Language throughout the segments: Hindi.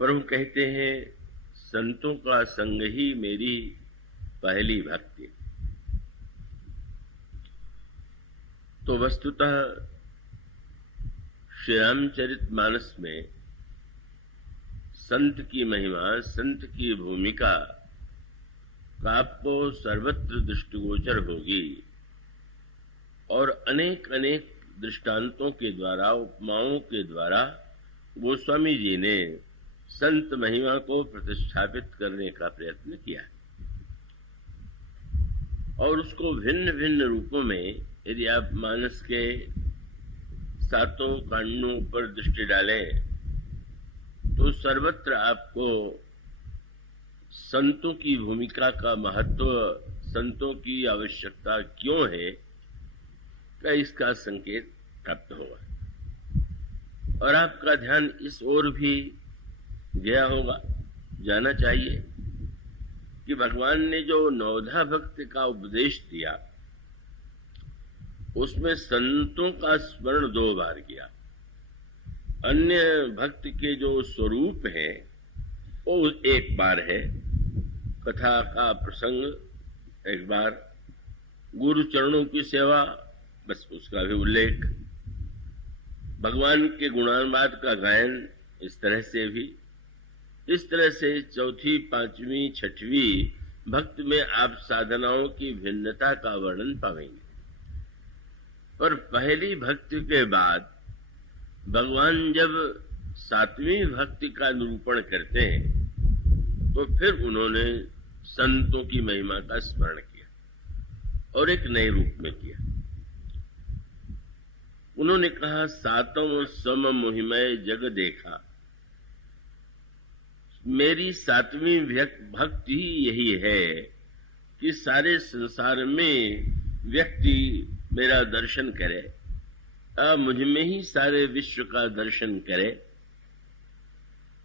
प्रभु कहते हैं संतों का संग ही मेरी पहली भक्ति। तो वस्तुतः श्री रामचरितमानस में संत की महिमा, संत की भूमिका आपको सर्वत्र दृष्टिगोचर होगी और अनेक अनेक दृष्टांतों के द्वारा, उपमाओं के द्वारा गोस्वामी जी ने संत महिमा को प्रतिष्ठापित करने का प्रयत्न किया और उसको भिन्न भिन्न रूपों में, यदि आप मानस के 7 कांडों पर दृष्टि डालें तो सर्वत्र आपको संतों की भूमिका का महत्व, संतों की आवश्यकता क्यों है का इसका संकेत प्राप्त होगा और आपका ध्यान इस ओर भी गया होगा, जाना चाहिए कि भगवान ने जो नवधा भक्ति का उपदेश दिया उसमें संतों का स्मरण 2 बार किया। अन्य भक्ति के जो स्वरूप है वो 1 बार है, कथा का प्रसंग 1 बार, गुरु चरणों की सेवा बस उसका भी उल्लेख, भगवान के गुणानुवाद का गायन इस तरह से भी, इस तरह से 4वीं, 5वीं, 6वीं भक्ति में आप साधनाओं की भिन्नता का वर्णन पाएंगे। पर पहली भक्ति के बाद भगवान जब 7वीं भक्ति का निरूपण करते हैं तो फिर उन्होंने संतों की महिमा का स्मरण किया और एक नए रूप में किया। उन्होंने कहा 7वें सम मोहिमय जग देखा। मेरी 7वीं भक्ति ही यही है कि सारे संसार में व्यक्ति मेरा दर्शन करे, मुझ में ही सारे विश्व का दर्शन करे।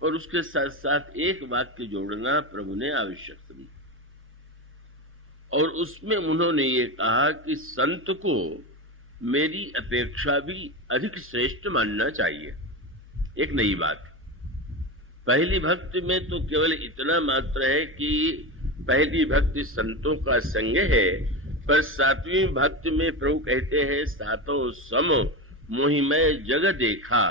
और उसके साथ साथ एक वाक्य जोड़ना प्रभु ने आवश्यक समझा और उसमें उन्होंने ये कहा कि संत को मेरी अपेक्षा भी अधिक श्रेष्ठ मानना चाहिए। एक नई बात, पहली भक्ति में तो केवल इतना मात्र है कि पहली भक्ति संतों का संग है, पर 7वीं भक्ति में प्रभु कहते हैं 7 सम मोहिमय जग देखा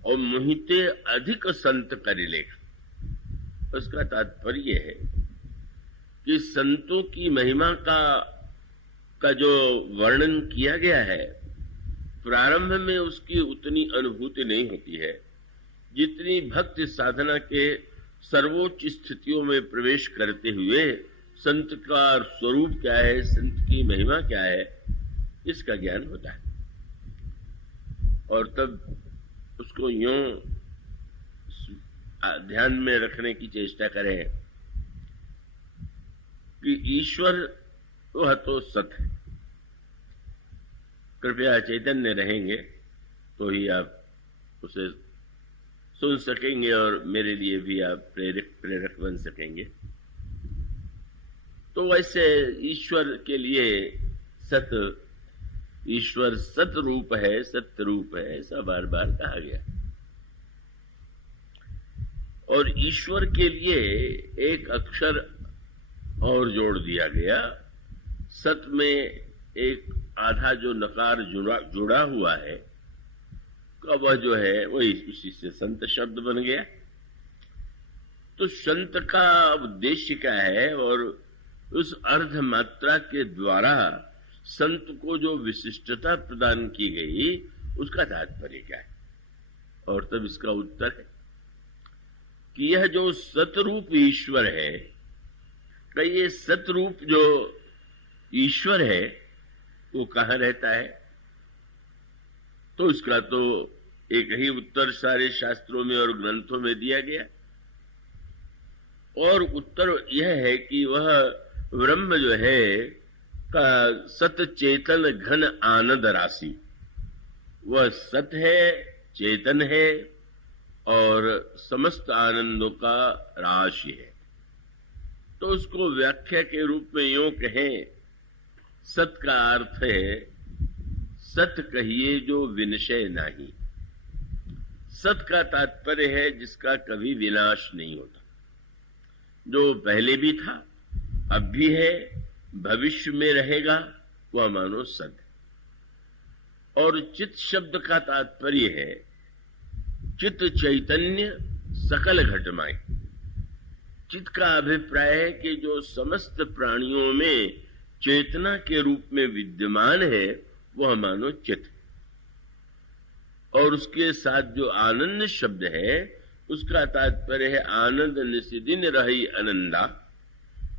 और मोहिते अधिक संत कर लेखा। उसका तात्पर्य है कि संतों की महिमा का जो वर्णन किया गया है, प्रारंभ में उसकी उतनी अनुभूति नहीं होती है जितनी भक्ति साधना के सर्वोच्च स्थितियों में प्रवेश करते हुए संत का स्वरूप क्या है, संत की महिमा क्या है, इसका ज्ञान होता है। और तब उसको यूं ध्यान में रखने की चेष्टा करें कि ईश्वर वह तो सत है। कृपया चैतन्य रहेंगे तो ही आप उसे सुन सकेंगे और मेरे लिए भी आप प्रेरक बन सकेंगे। तो वैसे ईश्वर के लिए ईश्वर सत रूप है, सत्य रूप है, ऐसा बार बार कहा गया। और ईश्वर के लिए एक अक्षर और जोड़ दिया गया। सत में एक आधा जो नकार जुड़ा हुआ है, वह जो है वही उसी से संत शब्द बन गया। तो संत का उद्देश्य क्या है और उस अर्ध मात्रा के द्वारा संत को जो विशिष्टता प्रदान की गई उसका तात्पर्य क्या है। और तब इसका उत्तर है कि यह जो सतरूप ईश्वर है, ये सतरूप जो ईश्वर है वो कहाँ रहता है। तो इसका तो एक ही उत्तर सारे शास्त्रों में और ग्रंथों में दिया गया और उत्तर यह है कि वह ब्रह्म जो है का सत चेतन घन आनंद राशि, वह सत है, चेतन है और समस्त आनंदों का राशि है। तो उसको व्याख्या के रूप में यूं कहें, सत का अर्थ है सत कहिए जो विनशय नहीं। सत का तात्पर्य है जिसका कभी विनाश नहीं होता, जो पहले भी था, अब भी है, भविष्य में रहेगा, वह मानो सत है। और चित शब्द का तात्पर्य है चित चैतन्य सकल घटमाएं। चित का अभिप्राय है कि जो समस्त प्राणियों में चेतना के रूप में विद्यमान है वह मानो चित। और उसके साथ जो आनंद शब्द है उसका तात्पर्य है आनंद निशिदिन रही आनंदा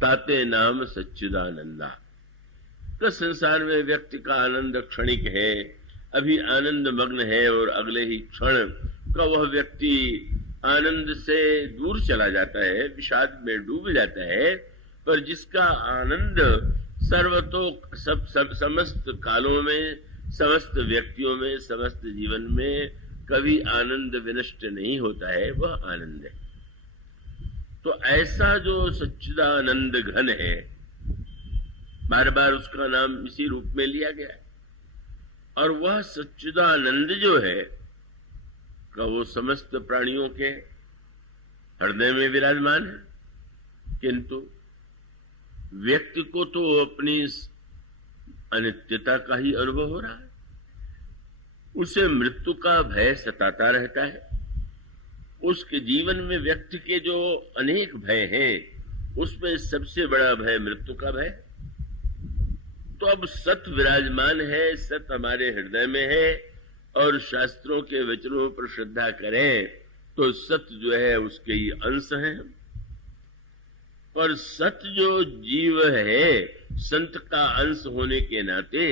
ताते नाम सच्चिदानंदा। तो संसार में व्यक्ति का आनंद क्षणिक है, अभी आनंद मग्न है और अगले ही क्षण का वह व्यक्ति आनंद से दूर चला जाता है, विषाद में डूब जाता है। पर जिसका आनंद सर्वतोक समस्त कालों में, समस्त व्यक्तियों में, समस्त जीवन में कभी आनंद विनष्ट नहीं होता है, वह आनंद है। तो ऐसा जो सच्चिदानंद घन है, बार बार उसका नाम इसी रूप में लिया गया है। और वह सच्चिदानंद जो है का वो समस्त प्राणियों के हृदय में विराजमान है, किंतु व्यक्ति को तो अपनी अनित्यता का ही अनुभव हो रहा है, उसे मृत्यु का भय सताता रहता है। उसके जीवन में व्यक्ति के जो अनेक भय हैं, उसमें सबसे बड़ा भय मृत्यु का भय। तो अब सत विराजमान है, सत हमारे हृदय में है, और शास्त्रों के वचनों पर श्रद्धा करें तो सत जो है उसके ही अंश हैं। पर सत जो जीव है, संत का अंश होने के नाते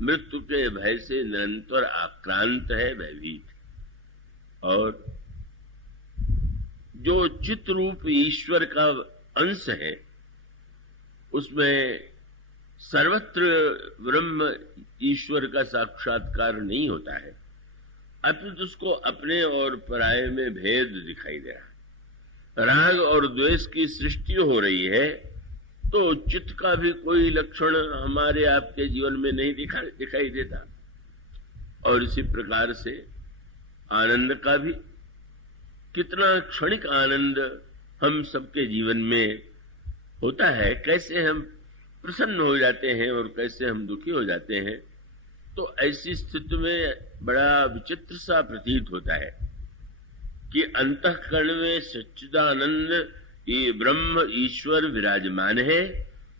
मृत्यु के भय से निरंतर आक्रांत है, भयभीत। और जो चित रूप ईश्वर का अंश है, उसमें सर्वत्र ब्रह्म ईश्वर का साक्षात्कार नहीं होता है, अपितु उसको अपने और पराये में भेद दिखाई दे रहा है। राग और द्वेष की सृष्टि हो रही है, तो चित्त का भी कोई लक्षण हमारे आपके जीवन में नहीं दिखाई देता। और इसी प्रकार से आनंद का भी, कितना क्षणिक आनंद हम सबके जीवन में होता है, कैसे हम प्रसन्न हो जाते हैं और कैसे हम दुखी हो जाते हैं। तो ऐसी स्थिति में बड़ा विचित्र सा प्रतीत होता है कि अंतःकरण में सच्चिदानंद ये ब्रह्म ईश्वर विराजमान है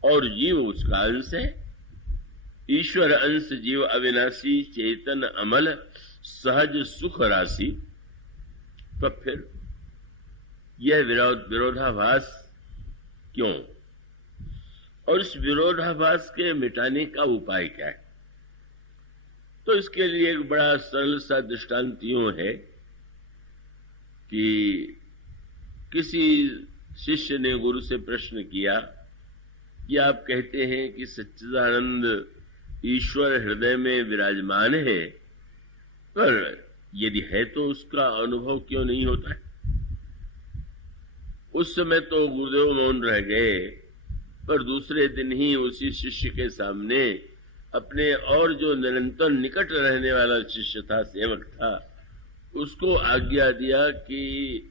और जीव उसका अंश है। ईश्वर अंश जीव अविनाशी चेतन अमल सहज सुख राशि। तो फिर यह विरोधाभास क्यों, और इस विरोधाभास के मिटाने का उपाय क्या है? तो इसके लिए एक बड़ा सरल सा दृष्टांत यूं है कि किसी शिष्य ने गुरु से प्रश्न किया कि आप कहते हैं कि सच्चिदानंद ईश्वर हृदय में विराजमान है, पर यदि है तो उसका अनुभव क्यों नहीं होता है? उस समय तो गुरुदेव मौन रह गए, पर दूसरे दिन ही उसी शिष्य के सामने अपने और जो निरंतर निकट रहने वाला शिष्य था, सेवक था, उसको आज्ञा दिया कि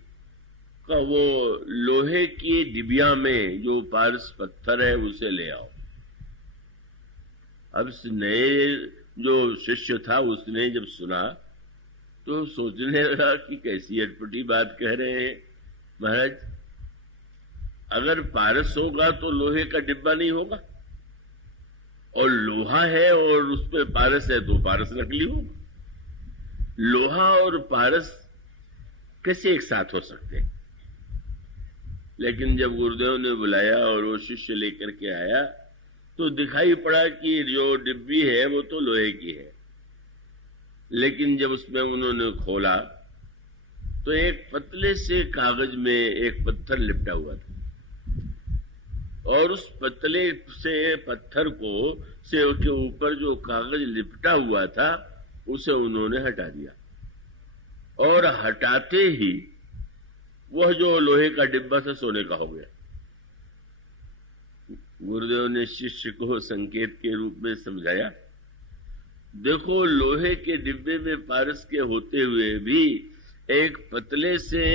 वो लोहे की डिबिया में जो पारस पत्थर है उसे ले आओ। अब नए जो शिष्य था उसने जब सुना तो सोचने लगा कि कैसी अटपटी बात कह रहे हैं महाराज, अगर पारस होगा तो लोहे का डिब्बा नहीं होगा, और लोहा है और उसमें पारस है तो पारस नकली होगा। लोहा और पारस कैसे एक साथ हो सकते हैं? लेकिन जब गुरुदेव ने बुलाया और वो शिष्य लेकर के आया तो दिखाई पड़ा कि जो डिब्बी है वो तो लोहे की है, लेकिन जब उसमें उन्होंने खोला तो एक पतले से कागज में एक पत्थर लिपटा हुआ था, और उस पतले से पत्थर को से के ऊपर जो कागज लिपटा हुआ था उसे उन्होंने हटा दिया, और हटाते ही वह जो लोहे का डिब्बा था सोने का हो गया। गुरुदेव ने शिष्य को संकेत के रूप में समझाया, देखो लोहे के डिब्बे में पारस के होते हुए भी एक पतले से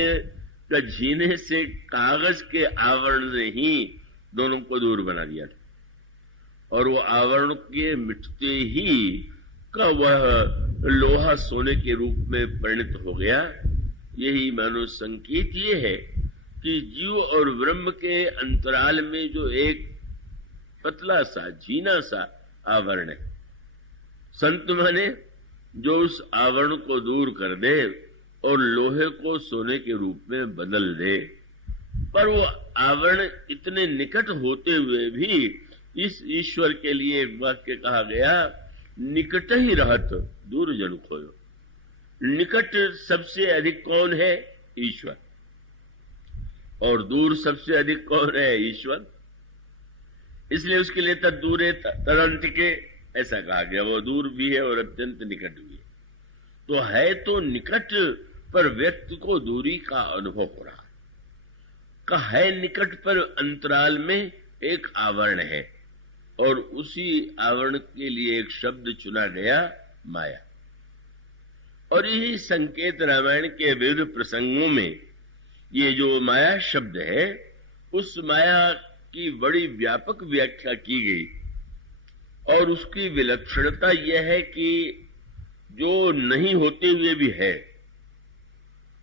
झीने से कागज के आवरण ने ही दोनों को दूर बना दिया था, और वो आवरण के मिटते ही का वह लोहा सोने के रूप में परिणत हो गया। यही मानो संकेत ये है कि जीव और ब्रह्म के अंतराल में जो एक पतला सा झीना सा आवरण है, संत माने जो उस आवरण को दूर कर दे और लोहे को सोने के रूप में बदल दे। पर वो आवरण इतने निकट होते हुए भी इस ईश्वर के लिए एक वाक्य कहा गया, निकट ही रहत दूर जन खोयो। निकट सबसे अधिक कौन है? ईश्वर। और दूर सबसे अधिक कौन है? ईश्वर। इसलिए उसके लिए तदूरे तदंतिके ऐसा कहा गया। वो दूर भी है और अत्यंत निकट भी है। तो है तो निकट, पर व्यक्ति को दूरी का अनुभव हो रहा है। का है निकट, पर अंतराल में एक आवरण है, और उसी आवरण के लिए एक शब्द चुना गया, माया। और यही संकेत रामायण के विविध प्रसंगों में ये जो माया शब्द है, उस माया की बड़ी व्यापक व्याख्या की गई। और उसकी विलक्षणता यह है कि जो नहीं होते हुए भी है,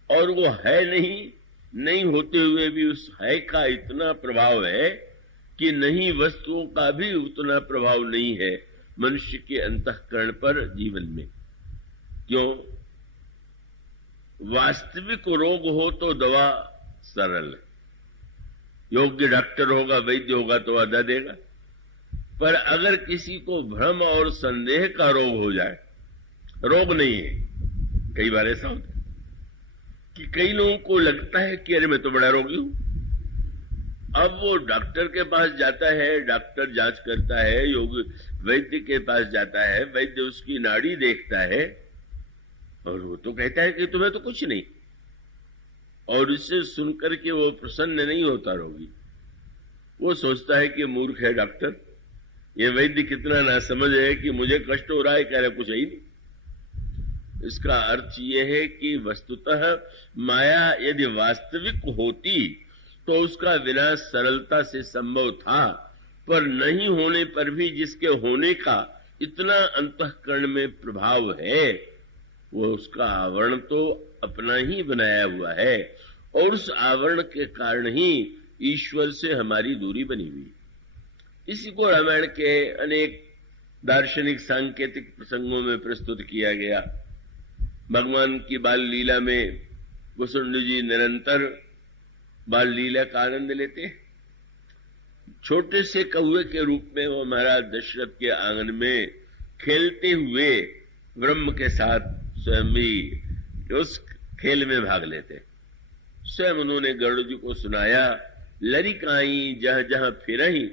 और वो है नहीं होते हुए भी उस है का इतना प्रभाव है कि नहीं वस्तुओं का भी उतना प्रभाव नहीं है मनुष्य के अंतःकरण पर, जीवन में। क्यों? वास्तविक रोग हो तो दवा सरल है। योग्य डॉक्टर होगा, वैद्य होगा तो आधा देगा। पर अगर किसी को भ्रम और संदेह का रोग हो जाए, रोग नहीं है, कई बार ऐसा होता है कि कई लोगों को लगता है कि अरे मैं तो बड़ा रोगी हूं। अब वो डॉक्टर के पास जाता है, डॉक्टर जांच करता है, योग्य वैद्य के पास जाता है, वैद्य उसकी नाड़ी देखता है, और वो तो कहता है कि तुम्हें तो कुछ नहीं। और इससे सुनकर के वो प्रसन्न नहीं होता रोगी। वो सोचता है कि मूर्ख है डॉक्टर, ये वैद्य कितना नासमझ है कि मुझे कष्ट हो रहा है, कह रहा कुछ है ही नहीं। इसका अर्थ यह है कि वस्तुतः माया यदि वास्तविक होती तो उसका विनाश सरलता से संभव था, पर नहीं होने पर भी जिसके होने का इतना अंतःकरण में प्रभाव है, वो उसका आवरण तो अपना ही बनाया हुआ है, और उस आवरण के कारण ही ईश्वर से हमारी दूरी बनी हुई। इसी को रामायण के अनेक दार्शनिक सांकेतिक प्रसंगों में प्रस्तुत किया गया। भगवान की बाल लीला में वसुंध जी निरंतर बाल लीला का आनंद लेते हैं। छोटे से कौवे के रूप में वो महाराज दशरथ के आंगन में खेलते हुए ब्रह्म के साथ स्वयं भी उस खेल में भाग लेते। स्वयं उन्होंने गरुड़ जी को सुनाया, लरिकाई जह जह फिरही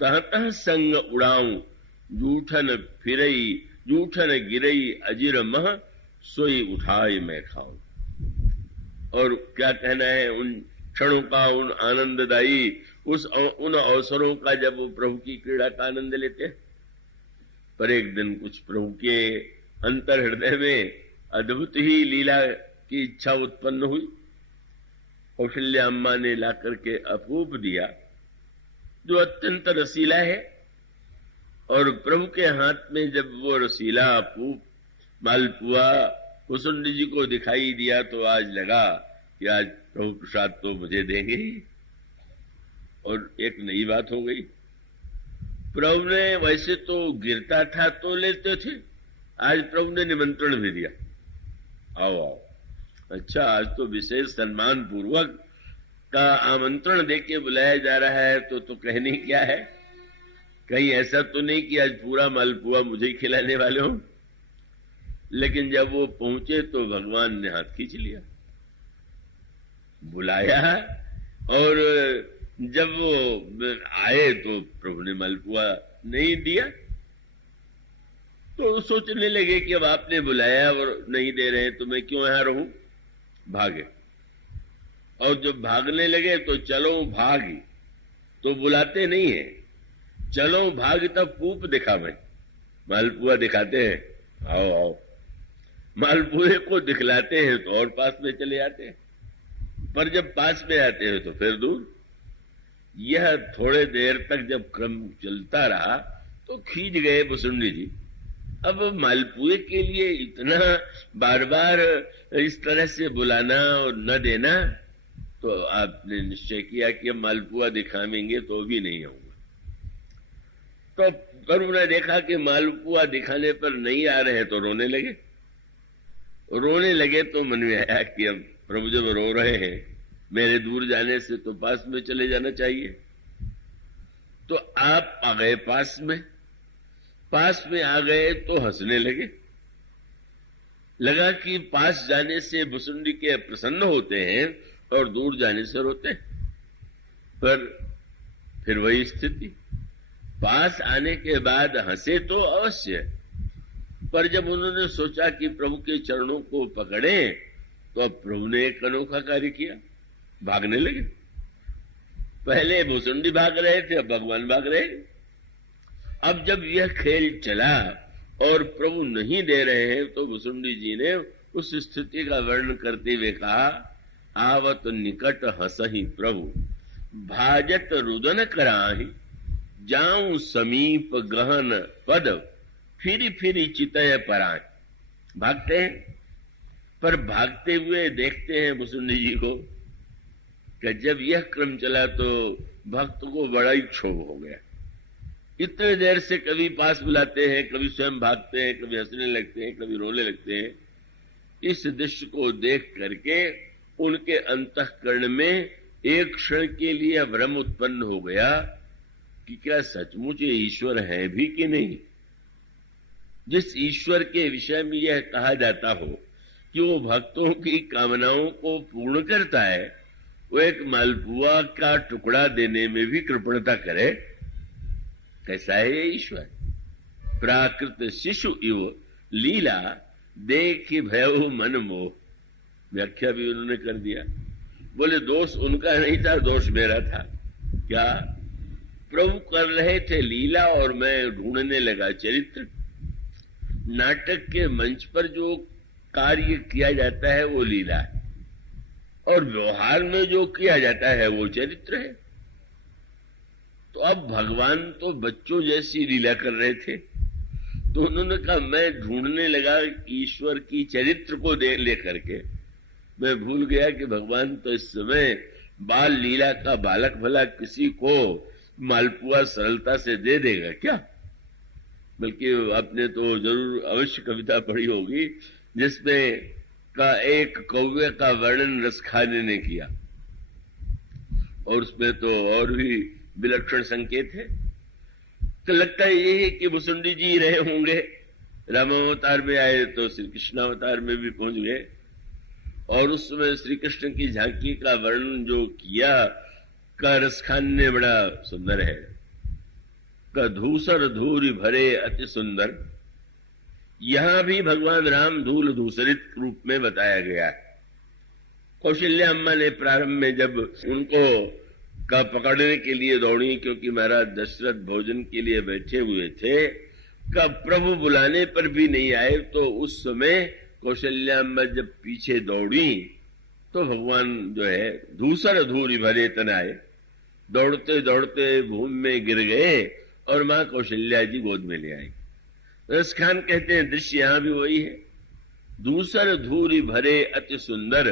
तह तह संग उड़ाऊं, जूठन फिरई जूठन गिरई अजिर मह सोई उठाए मैं खाऊं। और क्या कहना है उन क्षणों का, उन आनंददायी उन अवसरों का जब वो प्रभु की क्रीड़ा का आनंद लेते हैं। पर एक दिन कुछ प्रभु के अंतर हृदय में अद्भुत ही लीला की इच्छा उत्पन्न हुई। कौशल्या अम्मा ने ला करके अपूप दिया, जो अत्यंत रसीला है, और प्रभु के हाथ में जब वो रसीला अपूप मालपुआ कुसुंड जी को दिखाई दिया तो आज लगा कि आज प्रभु प्रसाद तो मुझे देंगे ही। और एक नई बात हो गई, प्रभु ने वैसे तो गिरता था तो लेते थे, आज प्रभु ने निमंत्रण भी दिया, आओ आओ। अच्छा, आज तो विशेष सम्मान पूर्वक का आमंत्रण देके बुलाया जा रहा है, तो कहनी क्या है? कहीं ऐसा तो नहीं कि आज पूरा मालपुआ मुझे ही खिलाने वाले हो। लेकिन जब वो पहुंचे तो भगवान ने हाथ खींच लिया, बुलाया, और जब वो आए तो प्रभु ने मालपुआ नहीं दिया। तो सोचने लगे कि अब आपने बुलाया और नहीं दे रहे तो मैं क्यों यहां रहूं, भागे। और जब भागने लगे तो चलो भाग, तो बुलाते नहीं है, चलो भाग तब पूप दिखा, मैं मालपुआ दिखाते हैं, आओ आओ। मालपुए को दिखलाते हैं तो और पास में चले आते हैं, पर जब पास में आते हैं तो फिर दूर। यह थोड़े देर तक जब क्रम चलता रहा तो खींच गए भुसुंडी जी। अब मालपुए के लिए इतना बार बार इस तरह से बुलाना और न देना, तो आपने निश्चय किया कि अब मालपुआ दिखावेंगे तो भी नहीं आऊंगा। तो प्रभु ने देखा कि मालपुआ दिखाने पर नहीं आ रहे तो रोने लगे। रोने लगे तो मन में आया कि अब प्रभु जब रो रहे हैं, मेरे दूर जाने से तो पास में चले जाना चाहिए। तो आप आ गए पास में आ गए तो हंसने लगे। लगा कि पास जाने से भुसुंडी के प्रसन्न होते हैं और दूर जाने से रोते हैं। पर फिर वही स्थिति, पास आने के बाद हंसे तो अवश्य, पर जब उन्होंने सोचा कि प्रभु के चरणों को पकड़े तो अब प्रभु ने एक अनोखा कार्य किया, भागने लगे। पहले भुसुंडी भाग रहे थे, अब भगवान भाग रहे। अब जब यह खेल चला और प्रभु नहीं दे रहे हैं तो भुसुंडी जी ने उस स्थिति का वर्णन करते हुए कहा, आवत निकट हंसहि प्रभु भाजत रुदन कराहि, जाऊं समीप गहन पद फिरी फिरी चितय पराय। भागते हैं, पर भागते हुए देखते हैं भुसुंडी जी को कि जब यह क्रम चला तो भक्त को बड़ा ही क्षोभ हो गया। इतने देर से कभी पास बुलाते हैं, कभी स्वयं भागते हैं, कभी हंसने लगते हैं, कभी रोने लगते हैं। इस दृश्य को देख करके उनके अंतःकरण में एक क्षण के लिए भ्रम उत्पन्न हो गया कि क्या सचमुच ये ईश्वर है भी कि नहीं। जिस ईश्वर के विषय में यह कहा जाता हो कि वो भक्तों की कामनाओं को पूर्ण करता है, वो एक मालपुआ का टुकड़ा देने में भी कृपणता करे, कैसा है ये ईश्वर। प्राकृत शिशु इव लीला देख भय मन मोह। व्याख्या भी उन्होंने कर दिया। बोले दोष उनका नहीं था, दोष मेरा था। क्या? प्रभु कर रहे थे लीला और मैं ढूंढने लगा चरित्र। नाटक के मंच पर जो कार्य किया जाता है वो लीला है, और व्यवहार में जो किया जाता है वो चरित्र है। तो अब भगवान तो बच्चों जैसी लीला कर रहे थे, तो उन्होंने कहा मैं ढूंढने लगा ईश्वर की चरित्र को लेकर के। मैं भूल गया कि भगवान तो इस समय बाल लीला का बालक भला किसी को मालपुआ सरलता से दे देगा क्या? बल्कि आपने तो जरूर अवश्य कविता पढ़ी होगी जिसमें का एक कौवे का वर्णन रसखाने ने किया, और उसमें तो और भी विलक्षण संकेत है। तो लगता है ये है कि भुसुंडी जी रहे होंगे, रामावतार में आए तो श्री कृष्णावतार में भी पहुंच गए, और उस समय श्री कृष्ण की झांकी का वर्णन जो किया का रसखान ने बड़ा सुंदर है। का धूसर धूरी भरे अति सुंदर, यहां भी भगवान राम धूल धूसरित रूप में बताया गया है। कौशल्या अम्मा ने प्रारंभ में जब उनको का पकड़ने के लिए दौड़ी, क्योंकि महाराज दशरथ भोजन के लिए बैठे हुए थे, का प्रभु बुलाने पर भी नहीं आए, तो उस समय कौशल्या अम्मा जब पीछे दौड़ी तो भगवान जो है धूसर धूरी भरे तनाए, दौड़ते दौड़ते भूमि में गिर गए और मां कौशल्या जी गोद में ले आई। रसखान कहते हैं दृश्य यहां भी वही है। धूसर धूरी भरे अति सुंदर,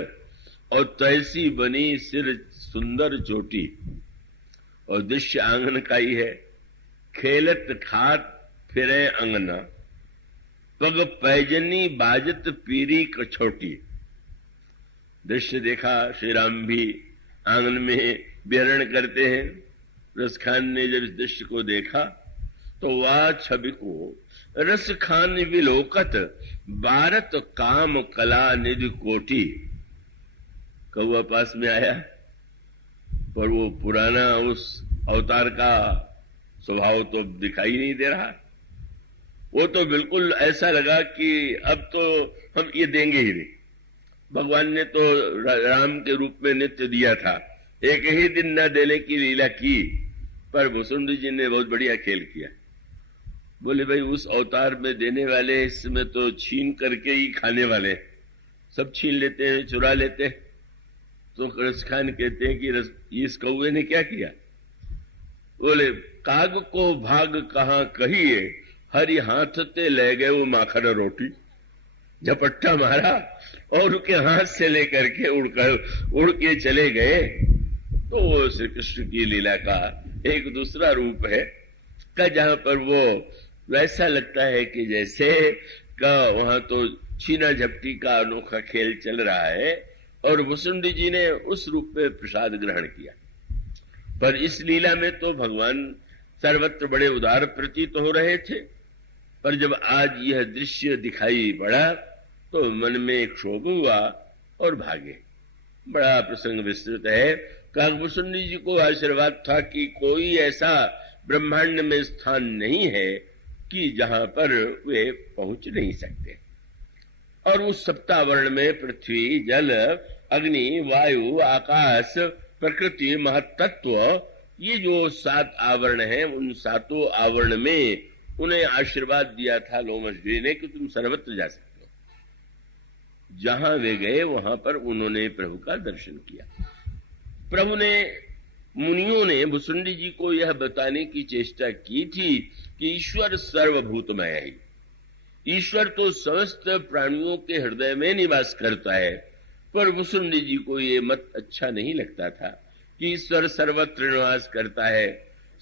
और तैसी बनी सिर सुंदर चोटी, और दृश्य आंगन का ही है। खेलत खात फिरे अंगना, पग पैजनी बाजत पीरी कछोटी। दृश्य देखा, श्री राम भी आंगन में विहरण करते हैं। रसखान ने जब इस दृश्य को देखा तो वह छवि को रसखान विलोकत भारत काम कला निधि कोटि। कौआ पास में आया, पर वो पुराना उस अवतार का स्वभाव तो दिखाई नहीं दे रहा। वो तो बिल्कुल ऐसा लगा कि अब तो हम ये देंगे ही नहीं। भगवान ने तो राम के रूप में नित्य दिया था, एक ही दिन न देने की लीला की, पर भुसुंडी जी ने बहुत बढ़िया खेल किया। बोले भाई उस अवतार में देने वाले इसमें तो छीन करके ही खाने वाले, सब छीन लेते हैं, चुरा लेते हैं। तो रस खान कहते हैं कि इस कौवे ने क्या किया? बोले काग को भाग कहां कहिए, हरि हाथ ते ले गए वो माखन रोटी। झपट्टा मारा और उनके हाथ से लेकर के उड़ के चले गए। तो वो श्री कृष्ण की लीला का एक दूसरा रूप है का, जहां पर वो वैसा लगता है कि जैसे का वहां तो छीना झपटी का अनोखा खेल चल रहा है और भुसुंडी जी ने उस रूप में प्रसाद ग्रहण किया। पर इस लीला में तो भगवान सर्वत्र बड़े उदार प्रतीत हो रहे थे। पर जब आज यह दृश्य दिखाई पड़ा तो मन में क्षोभ हुआ और भागे। बड़ा प्रसंग विस्तृत है। काकभूषुंडी जी को आशीर्वाद था कि कोई ऐसा ब्रह्मांड में स्थान नहीं है कि जहां पर वे पहुंच नहीं सकते। और उस सप्तावरण में पृथ्वी, जल, अग्नि, वायु, आकाश, प्रकृति, महत्त्व, ये जो 7 आवरण हैं, उन 7 आवरण में उन्हें आशीर्वाद दिया था लोमश जी ने कि तुम सर्वत्र जा सकते हो। जहां वे गए वहां पर उन्होंने प्रभु का दर्शन किया। प्रभु ने, मुनियों ने भुसुंडी जी को यह बताने की चेष्टा की थी कि ईश्वर सर्वभूतमय है। ईश्वर तो समस्त प्राणियों के हृदय में निवास करता है। पर भुसुंडी जी को ये मत अच्छा नहीं लगता था कि ईश्वर सर्वत्र निवास करता है,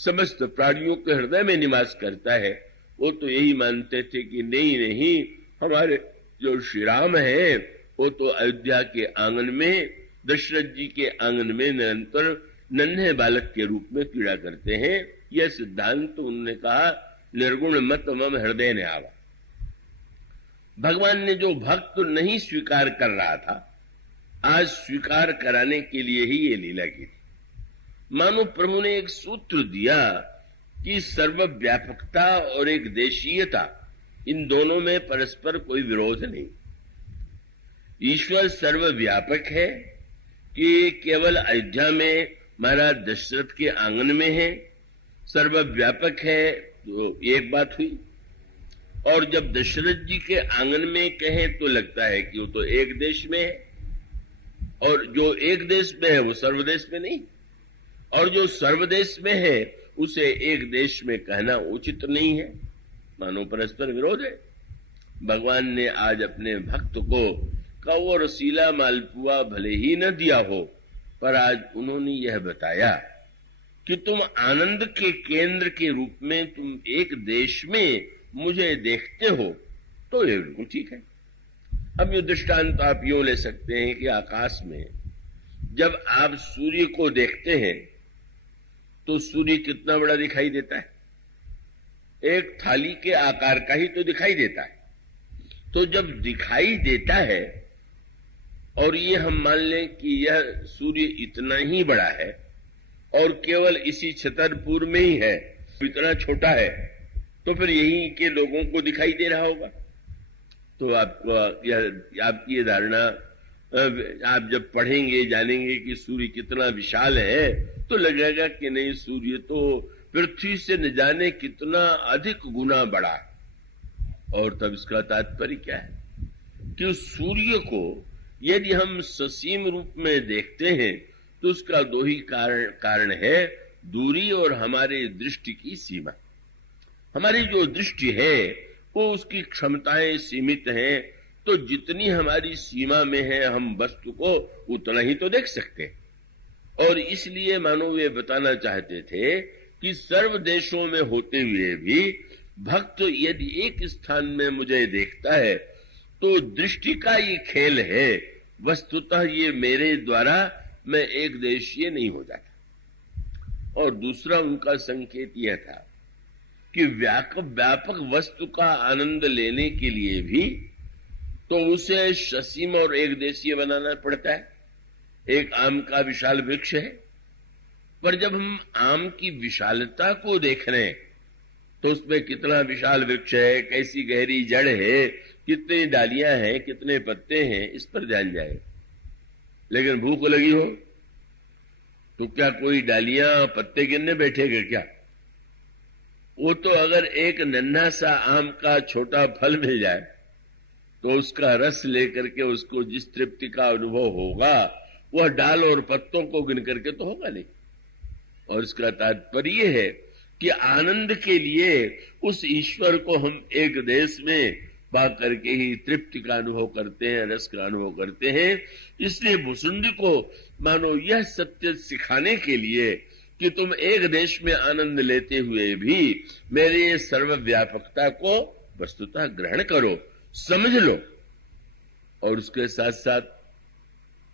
समस्त प्राणियों के हृदय में निवास करता है। वो तो यही मानते थे कि नहीं, हमारे जो श्री राम है वो तो अयोध्या के आंगन में, दशरथ जी के आंगन में निरंतर नन्हे बालक के रूप में क्रीड़ा करते हैं। यह सिद्धांत तो उन्होंने कहा निर्गुण मत मम हृदय ने आवा। भगवान ने जो भक्त नहीं स्वीकार कर रहा था, आज स्वीकार कराने के लिए ही ये लीला की थी। मानो प्रभु ने एक सूत्र दिया कि सर्वव्यापकता और एक देशीयता, इन दोनों में परस्पर कोई विरोध नहीं। ईश्वर सर्वव्यापक है कि केवल अयोध्या में महाराज दशरथ के आंगन में है, सर्वव्यापक है, तो एक बात हुई। और जब दशरथ जी के आंगन में कहें तो लगता है कि वो तो एक देश में है, और जो एक देश में है वो सर्वदेश में नहीं, और जो सर्वदेश में है उसे एक देश में कहना उचित नहीं है। मानो परस्पर विरोध है। भगवान ने आज अपने भक्त को कौ रसीला मालपुआ भले ही न दिया हो, पर आज उन्होंने यह बताया कि तुम आनंद के केंद्र के रूप में तुम एक देश में मुझे देखते हो, तो ये बिल्कुल ठीक है। अब ये दृष्टांत आप यूं ले सकते हैं कि आकाश में जब आप सूर्य को देखते हैं तो सूर्य कितना बड़ा दिखाई देता है? एक थाली के आकार का ही तो दिखाई देता है। तो जब दिखाई देता है और ये हम मान लें कि यह सूर्य इतना ही बड़ा है और केवल इसी छतरपुर में ही है, इतना छोटा है, तो फिर यहीं के लोगों को दिखाई दे रहा होगा। तो आपकी ये धारणा, आप जब पढ़ेंगे जानेंगे कि सूर्य कितना विशाल है तो लगेगा कि नहीं, सूर्य तो पृथ्वी से न जाने कितना अधिक गुना बड़ा है। और तब इसका तात्पर्य क्या है कि उस सूर्य को यदि हम ससीम रूप में देखते हैं तो उसका दो ही कारण है, दूरी और हमारे दृष्टि की सीमा। हमारी जो दृष्टि है वो उसकी क्षमताएं सीमित हैं, तो जितनी हमारी सीमा में है हम वस्तु को उतना ही तो देख सकते हैं। और इसलिए मानो वे बताना चाहते थे कि सर्व देशों में होते हुए भी भक्त यदि एक स्थान में मुझे देखता है तो दृष्टि का ये खेल है, वस्तुतः ये मेरे द्वारा मैं एक देशीय नहीं हो जाता। और दूसरा उनका संकेत यह था कि व्यापक वस्तु का आनंद लेने के लिए भी तो उसे ससीम और एक देशीय बनाना पड़ता है। एक आम का विशाल वृक्ष है, पर जब हम आम की विशालता को देख रहे हैं तो उसमें कितना विशाल वृक्ष है, कैसी गहरी जड़ है, कितनी डालियां हैं, कितने पत्ते हैं, इस पर ध्यान जाए। लेकिन भूख लगी हो तो क्या कोई डालियां पत्ते गिनने बैठेगा क्या? वो तो अगर एक नन्हा सा आम का छोटा फल मिल जाए तो उसका रस लेकर के उसको जिस तृप्ति का अनुभव होगा वह डाल और पत्तों को गिन करके तो होगा नहीं। और इसका तात्पर्य है कि आनंद के लिए उस ईश्वर को हम एक देश में पा करके ही तृप्ति का अनुभव करते हैं, रस का अनुभव करते हैं। इसलिए भुसुंडी को मानो यह सत्य सिखाने के लिए कि तुम एक देश में आनंद लेते हुए भी मेरे सर्वव्यापकता को वस्तुतः ग्रहण करो, समझ लो। और उसके साथ साथ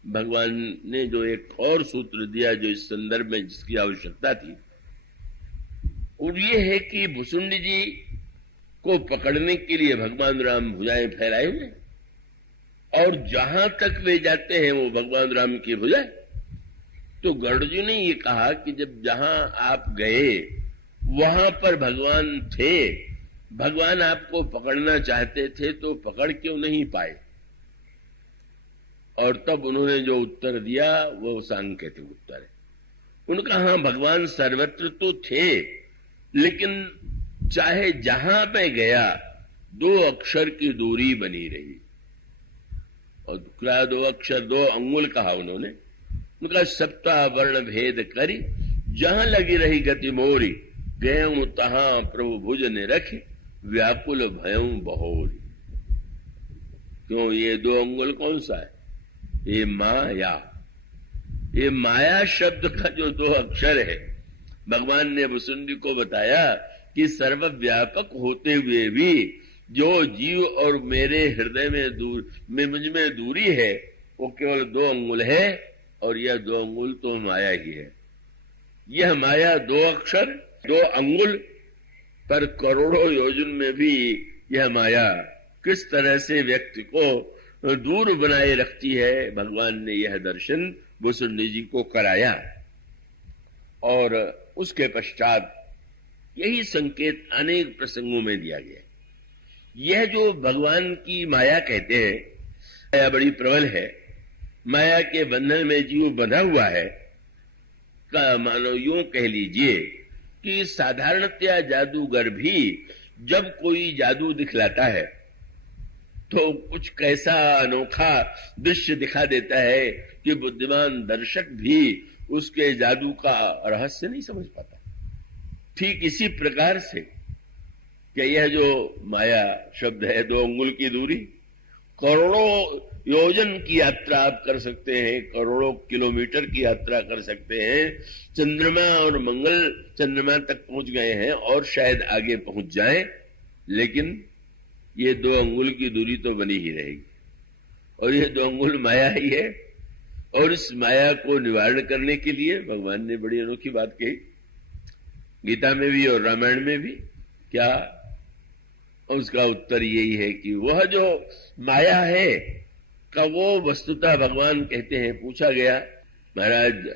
भगवान ने जो एक और सूत्र दिया जो इस संदर्भ में जिसकी आवश्यकता थी, और ये है कि भुसुंडी जी को पकड़ने के लिए भगवान राम भुजाएं फैलाए हुए और जहां तक वे जाते हैं वो भगवान राम की भुजाएं। तो गरुड़ जी ने ये कहा कि जब जहां आप गए वहां पर भगवान थे, भगवान आपको पकड़ना चाहते थे तो पकड़ क्यों नहीं पाए? और तब उन्होंने जो उत्तर दिया वो सांकेतिक उत्तर है। उनका हाँ, भगवान सर्वत्र तो थे, लेकिन चाहे जहां पे गया 2 अक्षर की दूरी बनी रही। और क्या 2 अक्षर? 2 अंगुल कहा उन्होंने। उनका सप्ताह वर्ण भेद करी, जहां लगी रही गति मोरी, गयऊं तहां प्रभु भुज ने रखी, व्याकुल भयऊं बहोरी। क्यों? ये 2 अंगुल कौन सा है? ये माया। ये माया शब्द का जो 2 अक्षर है, भगवान ने भुसुंडी को बताया कि सर्वव्यापक होते हुए भी जो जीव और मेरे हृदय में मुझ में दूरी है वो केवल 2 अंगुल है, और यह 2 अंगुल तो माया ही है। यह माया 2 अक्षर 2 अंगुल पर करोड़ों योजन में भी यह माया किस तरह से व्यक्ति को दूर बनाए रखती है, भगवान ने यह दर्शन भुसुंडी जी को कराया। और उसके पश्चात यही संकेत अनेक प्रसंगों में दिया गया। यह जो भगवान की माया कहते हैं, माया बड़ी प्रबल है। माया के बंधन में जीव बंधा हुआ है का मानो यूं कह लीजिए कि साधारणतया जादूगर भी जब कोई जादू दिखलाता है तो कुछ कैसा अनोखा दृश्य दिखा देता है कि बुद्धिमान दर्शक भी उसके जादू का रहस्य नहीं समझ पाता। ठीक इसी प्रकार से कि यह जो माया शब्द है, 2 अंगुल की दूरी, करोड़ों योजन की यात्रा आप कर सकते हैं, करोड़ों किलोमीटर की यात्रा कर सकते हैं। चंद्रमा और मंगल चंद्रमा तक पहुंच गए हैं और शायद आगे पहुंच जाएं, लेकिन ये 2 अंगुल की दूरी तो बनी ही रहेगी। और ये 2 अंगुल माया ही है। और इस माया को निवारण करने के लिए भगवान ने बड़ी अनोखी बात कही, गीता में भी और रामायण में भी। क्या? उसका उत्तर यही है कि वह जो माया है का वो वस्तुतः भगवान कहते हैं। पूछा गया, महाराज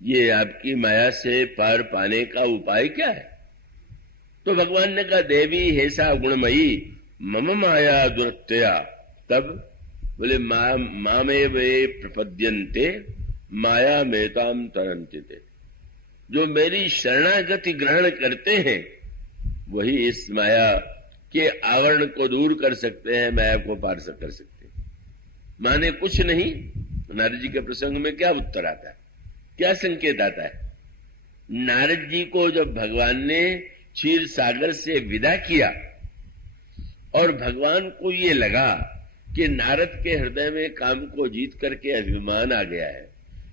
ये आपकी माया से पार पाने का उपाय क्या है? तो भगवान ने कहा, देवी हेसा गुणमयी मम माया दुरत्यया। तब बोले, मामे वे प्रपद्यन्ते माया मेताम तरन्ते। जो मेरी शरणागति ग्रहण करते हैं वही इस माया के आवरण को दूर कर सकते हैं, माया को पार कर सकते हैं। माने कुछ नहीं। नारद जी के प्रसंग में क्या उत्तर आता है, क्या संकेत आता है? नारद जी को जब भगवान ने क्षीर सागर से विदा किया और भगवान को ये लगा कि नारद के हृदय में काम को जीत करके अभिमान आ गया है,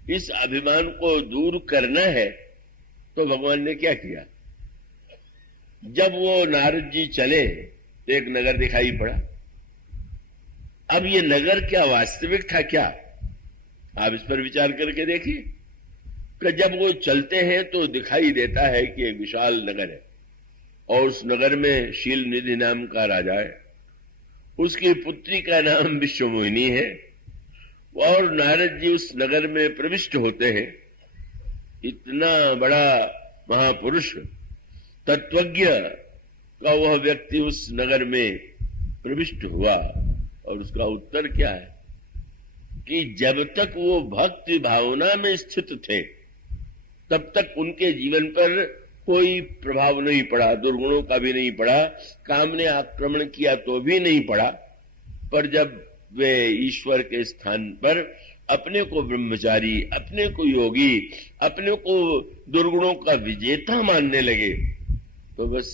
इस अभिमान को दूर करना है, तो भगवान ने क्या किया? जब वो नारद जी चले तो एक नगर दिखाई पड़ा। अब ये नगर क्या वास्तविक था क्या? आप इस पर विचार करके देखिए कि जब वो चलते हैं तो दिखाई देता है कि एक विशाल नगर है और उस नगर में शील निधि नाम का राजा है, उसकी पुत्री का नाम विश्वमोहिनी है। और नारद जी उस नगर में प्रविष्ट होते हैं। इतना बड़ा महापुरुष तत्वज्ञ का वह व्यक्ति उस नगर में प्रविष्ट हुआ, और उसका उत्तर क्या है कि जब तक वो भक्ति भावना में स्थित थे तब तक उनके जीवन पर कोई प्रभाव नहीं पड़ा, दुर्गुणों का भी नहीं पड़ा, काम ने आक्रमण किया तो भी नहीं पड़ा। पर जब वे ईश्वर के स्थान पर अपने को ब्रह्मचारी, अपने को योगी, अपने को दुर्गुणों का विजेता मानने लगे, तो बस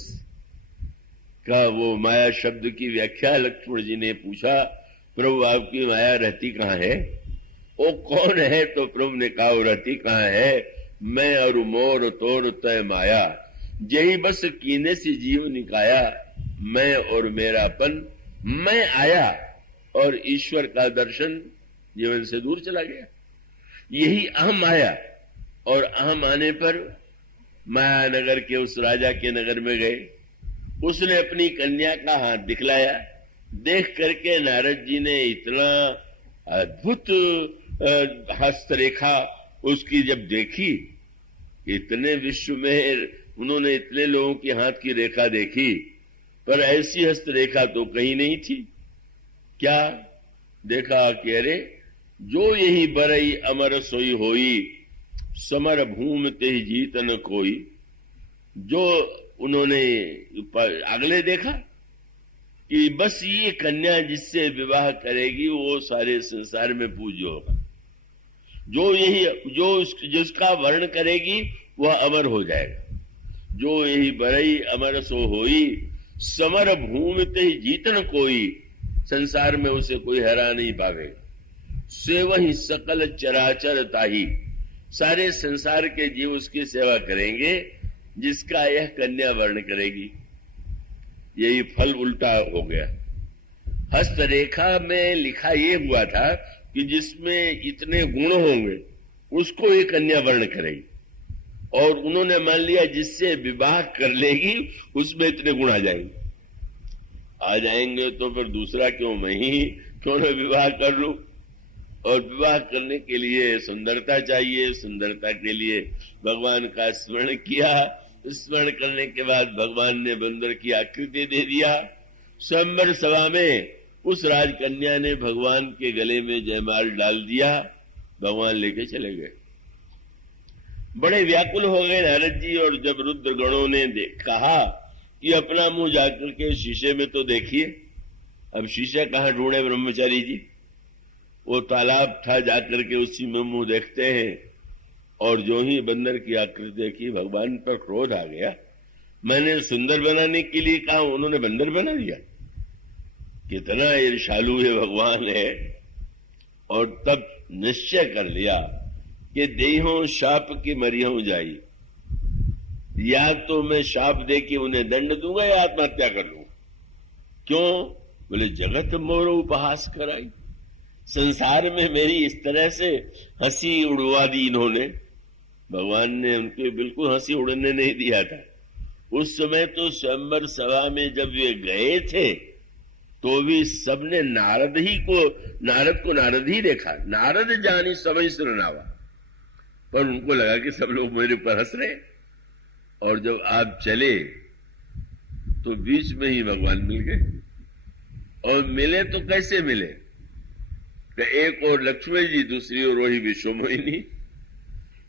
का वो माया शब्द की व्याख्या लक्ष्मण जी ने पूछा, प्रभु आपकी माया रहती कहाँ है? वो कौन है? तो प्रभु ने कहा, वो रहती कहाँ है? मैं और मोर तोर तय माया, यही बस कीने से जीव निकाया, मैं और मेरापन मैं आया, और ईश्वर का दर्शन जीवन से दूर चला गया। यही अहम आया, और अहम आने पर माया नगर के उस राजा के नगर में गए। उसने अपनी कन्या का हाथ दिखलाया। देख करके नारद जी ने इतना अद्भुत हस्तरेखा उसकी जब देखी, इतने विश्व में उन्होंने इतने लोगों की हाथ की रेखा देखी, पर ऐसी हस्तरेखा तो कहीं नहीं थी। क्या देखा कि अरे जो यही बरई अमर सोई होई, समर भूमि ते जीत न कोई। जो उन्होंने अगले देखा कि बस ये कन्या जिससे विवाह करेगी वो सारे संसार में पूज्य होगा, जो जिसका वर्ण करेगी वह अमर हो जाएगा। जो यही बरई अमर सो होई, समर भूमि ते जीतन कोई, संसार में उसे कोई हरा नहीं पावेगा। से वही सकल चराचर ताही, सारे संसार के जीव उसकी सेवा करेंगे जिसका यह कन्या वर्ण करेगी। यही फल उल्टा हो गया। हस्तरेखा में लिखा ये हुआ था कि जिसमें इतने गुण होंगे उसको ये कन्या वर्ण करेगी, और उन्होंने मान लिया जिससे विवाह कर लेगी उसमें इतने गुण आ जाएंगे, तो फिर दूसरा क्यों, मैं ही क्यों न विवाह कर लूं। और विवाह करने के लिए सुंदरता चाहिए, सुंदरता के लिए भगवान का स्मरण किया। स्मरण करने के बाद भगवान ने बंदर की आकृति दे दिया। स्वयंवर सभा में उस राजकन्या ने भगवान के गले में जयमाल डाल दिया, भगवान लेके चले गए। बड़े व्याकुल हो गए नारद जी, और जब रुद्र गणों ने कहा कि अपना मुंह जाकर के शीशे में तो देखिए। अब शीशा कहाँ ढूंढे ब्रह्मचारी जी? वो तालाब था, जाकर के उसी में मुंह देखते हैं, और जो ही बंदर की आकृति देखी भगवान पर क्रोध आ गया। मैंने सुंदर बनाने के लिए कहा, उन्होंने बंदर बना दिया। कितना ईर्ष्यालु ये भगवान है। और तब निश्चय कर लिया कि देहों शाप की मरियों जाई, या तो मैं शाप दे के उन्हें दंड दूंगा या आत्महत्या कर लूंगा। क्यों? बोले जगत मोर उपहास कराई, संसार में मेरी इस तरह से हंसी उड़वा दी इन्होंने। भगवान ने उनके बिल्कुल हंसी उड़ने नहीं दिया था। उस समय तो स्वयंवर सभा में जब वे गए थे तो भी सबने नारद को नारद ही देखा। नारद जानी समय सुनावा, पर उनको लगा कि सब लोग मेरे ऊपर हंस रहे। और जब आप चले तो बीच में ही भगवान मिल गए। और मिले तो कैसे मिले? तो एक और लक्ष्मण जी, दूसरी ओर वही विश्वमोहिनी।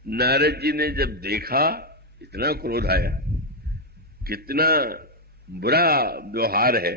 नारद जी ने जब देखा इतना क्रोध आया, कितना बुरा व्यवहार है।